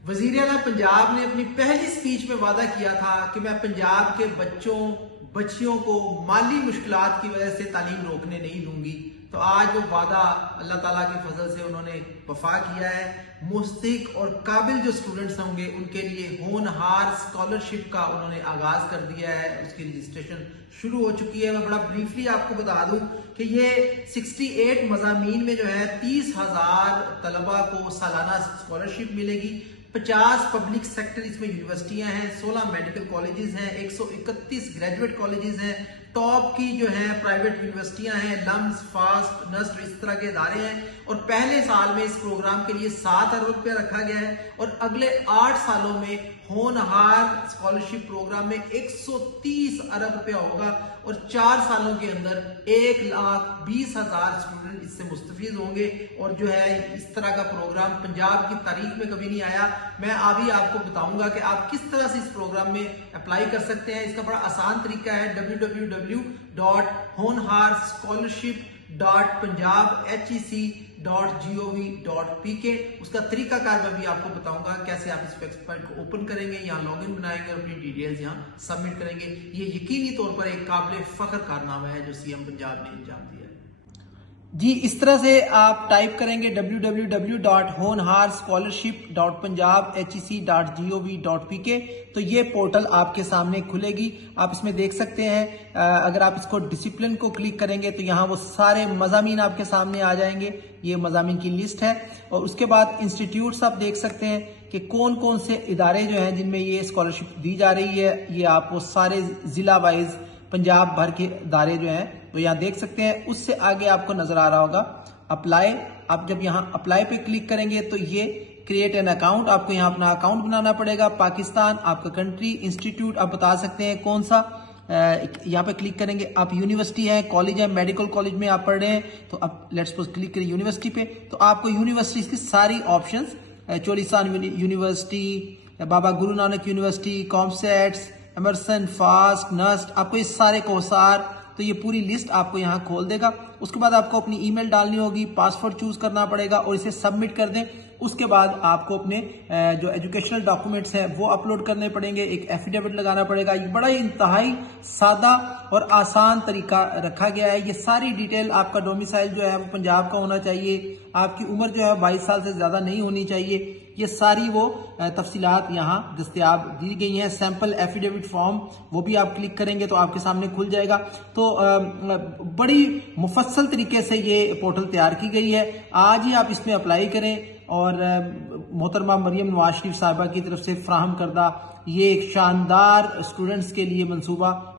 वजीर आला पंजाब ने अपनी पहली स्पीच में वादा किया था कि मैं पंजाब के बच्चियों को माली मुश्किलात की वजह से तालीम रोकने नहीं दूंगी। तो आज वो वादा अल्लाह ताला के फजल से उन्होंने वफा किया है। मुस्तहिक और काबिल जो स्टूडेंट्स होंगे उनके लिए होनहार स्कॉलरशिप का उन्होंने आगाज कर दिया है, उसकी रजिस्ट्रेशन शुरू हो चुकी है। मैं बड़ा ब्रीफली आपको बता दूं कि ये 68 मज़ामीन में जो है 30,000 तलबा को सालाना स्कॉलरशिप मिलेगी। 50 पब्लिक सेक्टर इसमें यूनिवर्सिटियां हैं, 16 मेडिकल कॉलेजेस हैं, 131 ग्रेजुएट कॉलेजेस हैं, टॉप की जो है प्राइवेट यूनिवर्सिटियां हैं, लम्स, फास्ट, नस्ट, इस तरह के इदारे हैं। और पहले साल में इस प्रोग्राम के लिए 7 अरब रुपया रखा गया है और अगले 8 सालों में होनहार स्कॉलरशिप प्रोग्राम में 130 अरब रुपया होगा और 4 सालों के अंदर 1,20,000 स्टूडेंट इससे मुस्तफीज होंगे। और जो है इस तरह का प्रोग्राम पंजाब की तारीख में कभी नहीं आया। मैं अभी आपको बताऊंगा कि आप किस तरह से इस प्रोग्राम में अप्लाई कर सकते हैं। इसका बड़ा आसान तरीका है www.honharscholarship.punjab.hec.gov.pk। उसका तरीकाकार मैं भी आपको बताऊंगा कैसे आप इस वेबसाइट को ओपन करेंगे, यहाँ लॉगिन बनाएंगे और अपनी डिटेल्स यहाँ सबमिट करेंगे। ये यकीनी तौर पर एक काबिल फख्र कारनामा है जो सीएम पंजाब ने अंजाम दिया है। जी, इस तरह से आप टाइप करेंगे www.honharscholarship.punjab.hec.gov.pk तो ये पोर्टल आपके सामने खुलेगी। आप इसमें देख सकते हैं, अगर आप इसको डिसिप्लिन को क्लिक करेंगे तो यहाँ वो सारे मज़ामीन आपके सामने आ जाएंगे। ये मज़ामीन की लिस्ट है और उसके बाद इंस्टीट्यूट्स आप देख सकते हैं कि कौन कौन से इदारे जो हैं जिनमें ये स्कॉलरशिप दी जा रही है। ये आप वो सारे जिला वाइज पंजाब भर के इदारे जो हैं तो यहाँ देख सकते हैं। उससे आगे आपको नजर आ रहा होगा अप्लाई। आप जब यहाँ अप्लाई पे क्लिक करेंगे तो ये क्रिएट एन अकाउंट, आपको यहाँ अपना अकाउंट बनाना पड़ेगा। पाकिस्तान आपका कंट्री, इंस्टीट्यूट आप बता सकते हैं कौन सा, यहाँ पे क्लिक करेंगे। आप यूनिवर्सिटी है, कॉलेज है, मेडिकल कॉलेज में आप पढ़ रहे हैं तो अब लेट्स सपोज क्लिक करें यूनिवर्सिटी पे तो आपको यूनिवर्सिटी की सारी options, चोलिसान university, Baba Guru Nanak university, COMSATS, Emerson, FAST, NUST, आपको ये सारे कोर्सार, तो ये पूरी लिस्ट आपको यहाँ खोल देगा। उसके बाद आपको अपनी ईमेल डालनी होगी, पासवर्ड चूज करना पड़ेगा और इसे सबमिट कर दें। उसके बाद आपको अपने जो एजुकेशनल डॉक्यूमेंट्स हैं वो अपलोड करने पड़ेंगे, एक एफिडेविट लगाना पड़ेगा। ये बड़ा ही इंतहाई सादा और आसान तरीका रखा गया है। ये सारी डिटेल, आपका डोमिसाइल जो है वो पंजाब का होना चाहिए, आपकी उम्र जो है 22 साल से ज्यादा नहीं होनी चाहिए, ये सारी वो तफसीलात यहाँ दस्तयाब दी गई हैं। सैंपल एफिडेविट फॉर्म वो भी आप क्लिक करेंगे तो आपके सामने खुल जाएगा। तो बड़ी मुफस्सल तरीके से ये पोर्टल तैयार की गई है। आज ही आप इसमें अप्लाई करें और मोहतरमा मरियम नवाज शरीफ साहिबा की तरफ से फ्राहम करदा ये एक शानदार स्टूडेंट्स के लिए मंसूबा